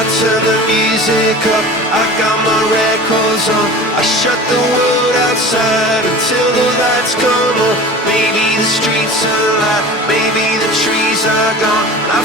I turn the music up, I got my records on. I shut the world outside until the lights come on. Maybe the streets are alive, maybe the trees are gone. I